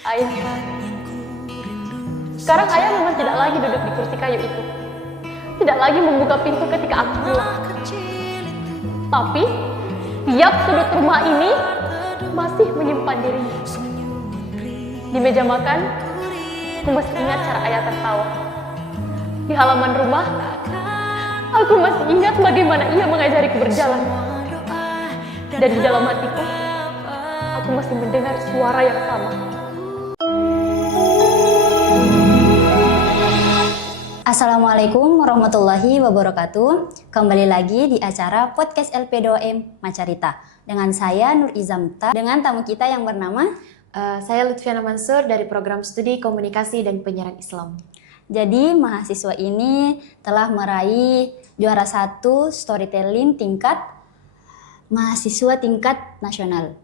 Ayah. Sekarang ayah memang tidak lagi duduk di kursi kayu itu. Tidak lagi membuka pintu ketika aku pulang. Tapi, tiap sudut rumah ini masih menyimpan dirinya. Di meja makan, aku masih ingat cara ayah tertawa. Di halaman rumah, aku masih ingat bagaimana ia mengajariku berjalan. Dan di dalam hatiku, aku masih mendengar suara yang sama. Assalamualaikum warahmatullahi wabarakatuh. Kembali lagi di acara podcast LP2M Macarita dengan saya Nur Izamta dengan tamu kita yang bernama saya Lutfiana Mansur dari program studi komunikasi dan penyiaran Islam. Jadi mahasiswa ini telah meraih juara 1 storytelling tingkat mahasiswa tingkat nasional.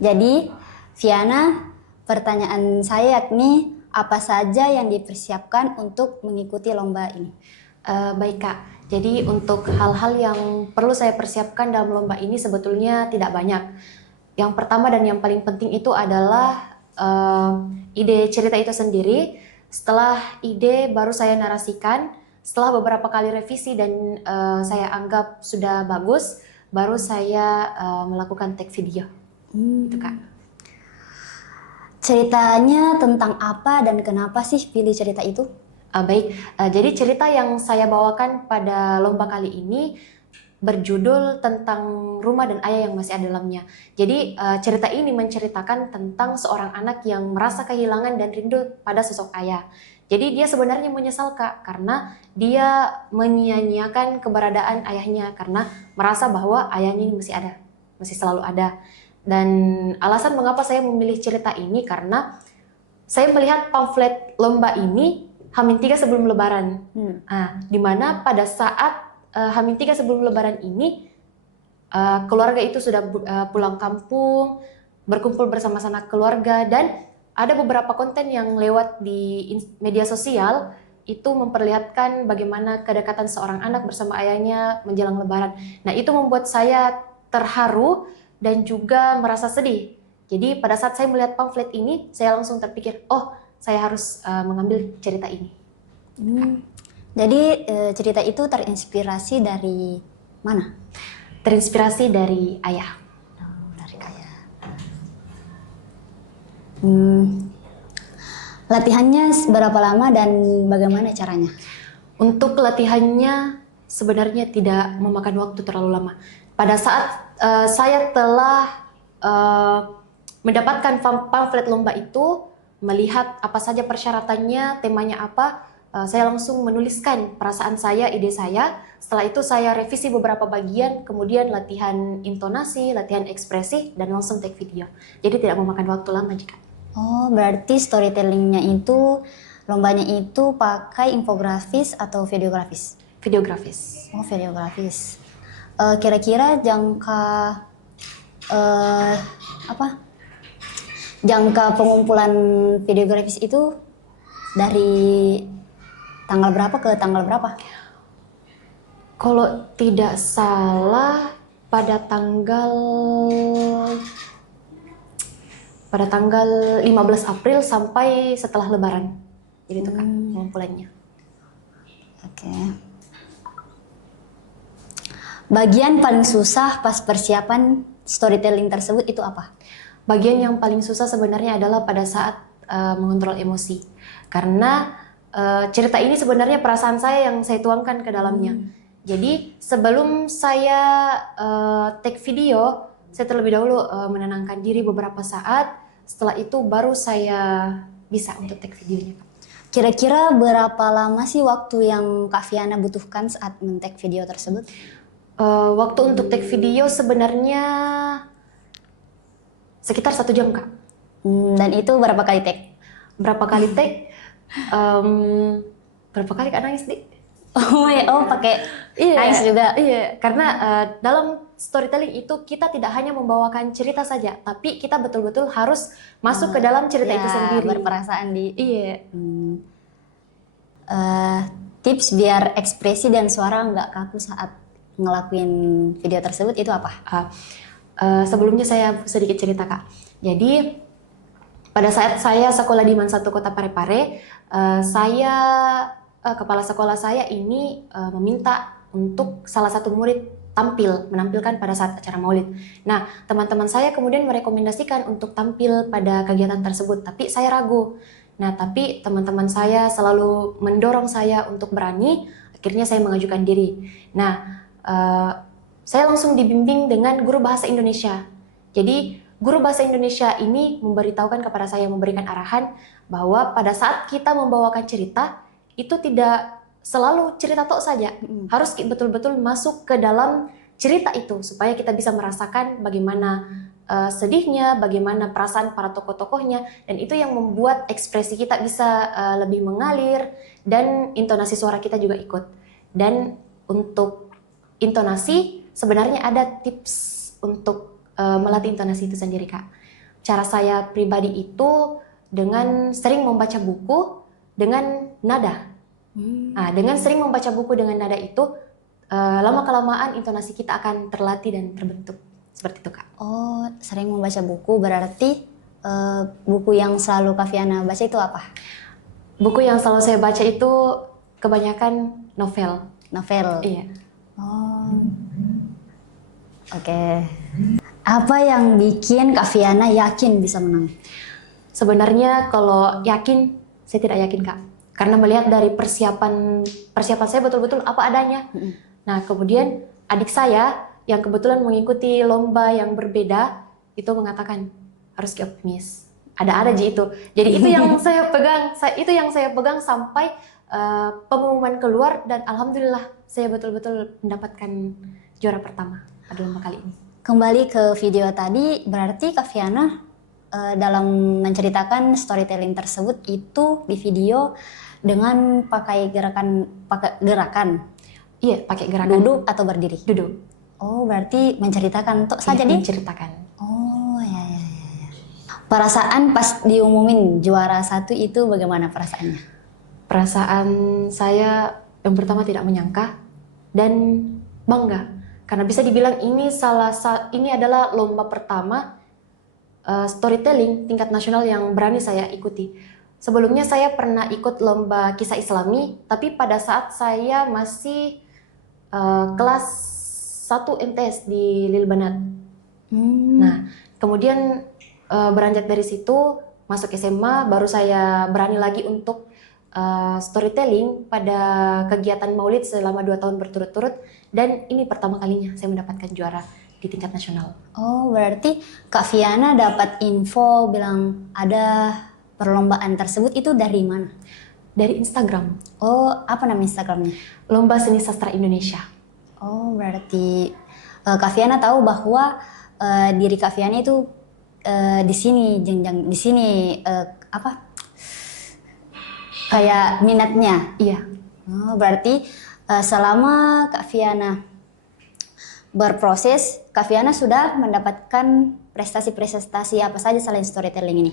Jadi Fiana, pertanyaan saya yakni apa saja yang dipersiapkan untuk mengikuti lomba ini? Baik Kak, jadi untuk hal-hal yang perlu saya persiapkan dalam lomba ini sebetulnya tidak banyak. Yang pertama dan yang paling penting itu adalah ide cerita itu sendiri. Setelah ide baru saya narasikan, setelah beberapa kali revisi dan saya anggap sudah bagus, baru saya melakukan take video. Itu Kak. Ceritanya tentang apa dan kenapa sih pilih cerita itu? Baik, jadi cerita yang saya bawakan pada lomba kali ini berjudul tentang rumah dan ayah yang masih ada dalamnya. Jadi cerita ini menceritakan tentang seorang anak yang merasa kehilangan dan rindu pada sosok ayah. Jadi dia sebenarnya menyesal Kak, karena dia menyia-nyiakan keberadaan ayahnya karena merasa bahwa ayahnya ini masih ada, masih selalu ada. Dan alasan mengapa saya memilih cerita ini karena saya melihat pamflet lomba ini H-3 sebelum lebaran. Dimana pada saat H-3 sebelum lebaran ini keluarga itu sudah pulang kampung, berkumpul bersama sanak keluarga, dan ada beberapa konten yang lewat di media sosial itu memperlihatkan bagaimana kedekatan seorang anak bersama ayahnya menjelang lebaran. Nah, itu membuat saya terharu dan juga merasa sedih. Jadi pada saat saya melihat pamflet ini, saya langsung terpikir, oh saya harus mengambil cerita ini. Jadi cerita itu terinspirasi dari mana? Terinspirasi dari ayah. Dari ayah. Latihannya berapa lama dan bagaimana caranya? Untuk latihannya sebenarnya tidak memakan waktu terlalu lama. Pada saat saya telah mendapatkan pamflet lomba itu, melihat apa saja persyaratannya, temanya apa, saya langsung menuliskan perasaan saya, ide saya. Setelah itu saya revisi beberapa bagian, kemudian latihan intonasi, latihan ekspresi, dan langsung take video. Jadi tidak memakan waktu lama jika. Oh, berarti storytellingnya itu, lombanya itu pakai infografis atau videografis? Videografis. Oh, videografis. Kira-kira jangka jangka pengumpulan videografis itu dari tanggal berapa ke tanggal berapa? Kalau tidak salah pada tanggal 15 April sampai setelah Lebaran. Jadi itu kan pengumpulannya. Oke. Bagian paling susah pas persiapan storytelling tersebut itu apa? Bagian yang paling susah sebenarnya adalah pada saat mengontrol emosi. Karena cerita ini sebenarnya perasaan saya yang saya tuangkan ke dalamnya. Jadi sebelum saya take video, saya terlebih dahulu menenangkan diri beberapa saat. Setelah itu baru saya bisa untuk take videonya. Kira-kira berapa lama sih waktu yang Kak Fiana butuhkan saat men-take video tersebut? Waktu untuk take video sebenarnya sekitar 1 jam Kak. Dan itu berapa kali take? Berapa kali take? Berapa kali Kak nangis di? Pakai nangis juga. Iya, karena dalam storytelling itu kita tidak hanya membawakan cerita saja, tapi kita betul-betul harus masuk ke dalam cerita itu sendiri. Berperasaan di. Iya. Tips biar ekspresi dan suara nggak kaku saat ngelakuin video tersebut itu apa? Sebelumnya saya sedikit cerita Kak. Jadi pada saat saya sekolah di Mansatu Kota Parepare, kepala sekolah saya ini meminta untuk salah satu murid menampilkan pada saat acara Maulid. Nah, teman-teman saya kemudian merekomendasikan untuk tampil pada kegiatan tersebut, tapi saya ragu. Nah, tapi teman-teman saya selalu mendorong saya untuk berani, akhirnya saya mengajukan diri. Nah, saya langsung dibimbing dengan guru bahasa Indonesia. Jadi, guru bahasa Indonesia ini memberitahukan kepada saya, memberikan arahan bahwa pada saat kita membawakan cerita, itu tidak selalu cerita tok saja, harus betul-betul masuk ke dalam cerita itu supaya kita bisa merasakan bagaimana sedihnya, bagaimana perasaan para tokoh-tokohnya, dan itu yang membuat ekspresi kita bisa lebih mengalir dan intonasi suara kita juga ikut. Dan untuk intonasi sebenarnya ada tips untuk melatih intonasi itu sendiri, Kak. Cara saya pribadi itu dengan sering membaca buku dengan nada. Nah, dengan sering membaca buku dengan nada itu, lama-kelamaan intonasi kita akan terlatih dan terbentuk. Seperti itu, Kak. Oh, sering membaca buku berarti buku yang selalu Kak Viana baca itu apa? Buku yang selalu saya baca itu kebanyakan novel. Novel? Iya. Oh, oke. Apa yang bikin Kak Viana yakin bisa menang? Sebenarnya kalau yakin, saya tidak yakin, Kak. Karena melihat dari persiapan saya betul-betul apa adanya. Nah, kemudian adik saya yang kebetulan mengikuti lomba yang berbeda itu mengatakan harus optimis. Ada aja itu. Jadi itu yang saya pegang. Itu yang saya pegang sampai pengumuman keluar, dan alhamdulillah saya betul-betul mendapatkan juara pertama pada lomba kali ini. Kembali ke video tadi, berarti Kak Viana dalam menceritakan storytelling tersebut itu di video dengan pakai gerakan. Iya, pakai gerakan. Duduk atau berdiri? Duduk. Oh, berarti menceritakan tok saja Iya, nih? menceritakan. Oh, ya. Perasaan pas diumumin juara 1 itu bagaimana perasaannya? Perasaan saya yang pertama tidak menyangka dan bangga. Karena bisa dibilang ini adalah lomba pertama storytelling tingkat nasional yang berani saya ikuti. Sebelumnya saya pernah ikut lomba kisah Islami, tapi pada saat saya masih kelas 1 MTS di Lil Banat. Nah, kemudian beranjak dari situ, masuk SMA, baru saya berani lagi untuk storytelling pada kegiatan Maulid selama 2 tahun berturut-turut, dan ini pertama kalinya saya mendapatkan juara di tingkat nasional. Oh, berarti Kak Viana dapat info bilang ada perlombaan tersebut itu dari mana? Dari Instagram. Oh, apa nama Instagramnya? Lomba Seni Sastra Indonesia. Oh, berarti Kak Viana tahu bahwa diri Kak Viana itu di sini jenjang di sini kayak minatnya. Iya. Oh, berarti selama Kak Viana berproses, Kak Viana sudah mendapatkan prestasi-prestasi apa saja selain storytelling ini?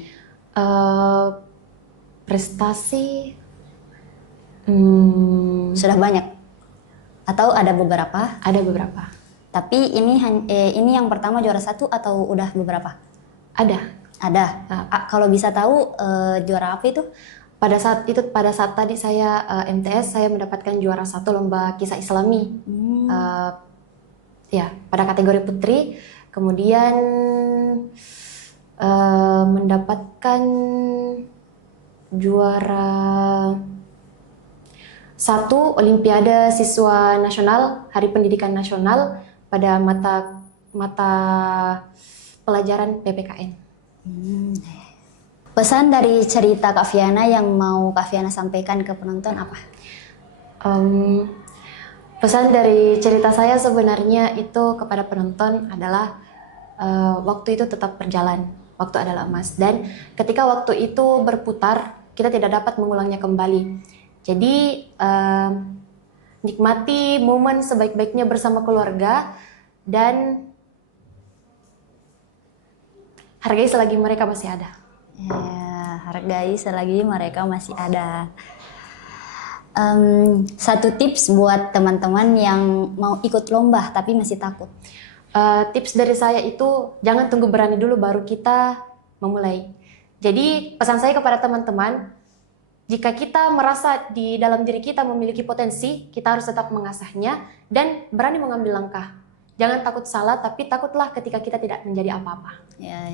Prestasi sudah banyak atau ada beberapa? ada beberapa. Tapi ini yang pertama juara 1 atau udah beberapa? Ada. Kalau bisa tahu juara apa itu? Pada saat tadi saya MTS, saya mendapatkan juara 1 lomba kisah Islami. Ya, pada kategori putri. Kemudian mendapatkan juara 1 Olimpiade Siswa Nasional Hari Pendidikan Nasional pada mata pelajaran PPKN. Pesan dari cerita Kak Viana yang mau Kak Viana sampaikan ke penonton apa? Pesan dari cerita saya sebenarnya itu kepada penonton adalah waktu itu tetap berjalan, waktu adalah emas, dan ketika waktu itu berputar kita tidak dapat mengulangnya kembali. Jadi nikmati momen sebaik-baiknya bersama keluarga dan hargai selagi mereka masih ada. Ya, hargai selagi mereka masih ada. Satu tips buat teman-teman yang mau ikut lomba tapi masih takut. Tips dari saya itu jangan tunggu berani dulu baru kita memulai. Jadi pesan saya kepada teman-teman, jika kita merasa di dalam diri kita memiliki potensi, kita harus tetap mengasahnya dan berani mengambil langkah. Jangan takut salah, tapi takutlah ketika kita tidak menjadi apa-apa. Ya.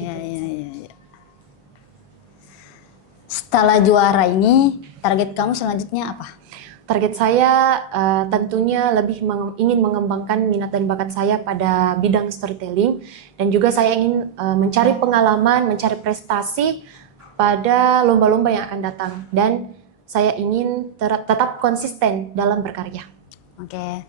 Setelah juara ini, target kamu selanjutnya apa? Target saya tentunya lebih ingin mengembangkan minat dan bakat saya pada bidang storytelling, dan juga saya ingin mencari pengalaman, mencari prestasi pada lomba-lomba yang akan datang, dan saya ingin tetap konsisten dalam berkarya. Oke,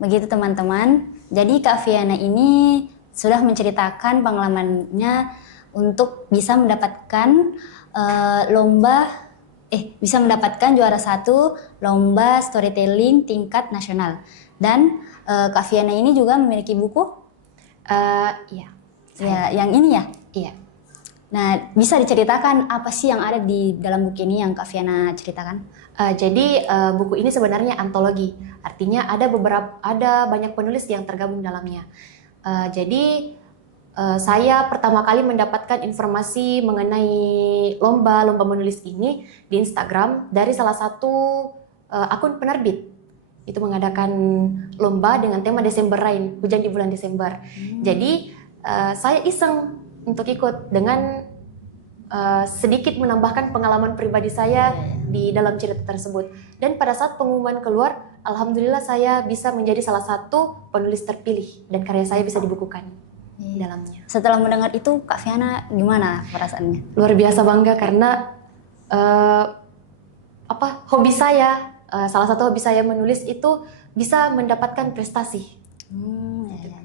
begitu teman-teman. Jadi Kak Viana ini sudah menceritakan pengalamannya untuk bisa mendapatkan bisa mendapatkan juara 1 lomba storytelling tingkat nasional. Dan Kak Viana ini juga memiliki buku? Iya. Ya, yang ini ya? Iya. Nah, bisa diceritakan apa sih yang ada di dalam buku ini yang Kak Viana ceritakan? Jadi buku ini sebenarnya antologi, artinya ada banyak penulis yang tergabung dalamnya. Jadi saya pertama kali mendapatkan informasi mengenai lomba menulis ini di Instagram dari salah satu akun penerbit. Itu mengadakan lomba dengan tema Desember Rain, hujan di bulan Desember. Jadi saya iseng untuk ikut dengan sedikit menambahkan pengalaman pribadi saya di dalam cerita tersebut. Dan pada saat pengumuman keluar, alhamdulillah saya bisa menjadi salah satu penulis terpilih dan karya saya bisa dibukukan dalamnya. Setelah mendengar itu, Kak Viana gimana perasaannya? Luar biasa bangga karena hobi saya, salah satu hobi saya menulis itu bisa mendapatkan prestasi. Ya.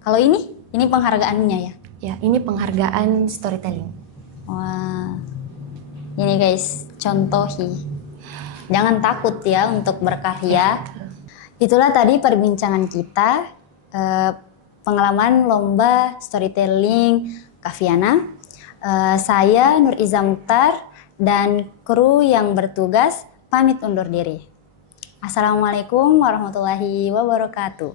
Kalau ini penghargaannya ya? Ya, ini penghargaan storytelling. Wah, ini guys, contohi. Jangan takut ya untuk berkarya. Itulah tadi perbincangan kita, pengalaman lomba storytelling Kak Viana. Saya Nur Izam Mukhtar dan kru yang bertugas pamit undur diri. Assalamualaikum warahmatullahi wabarakatuh.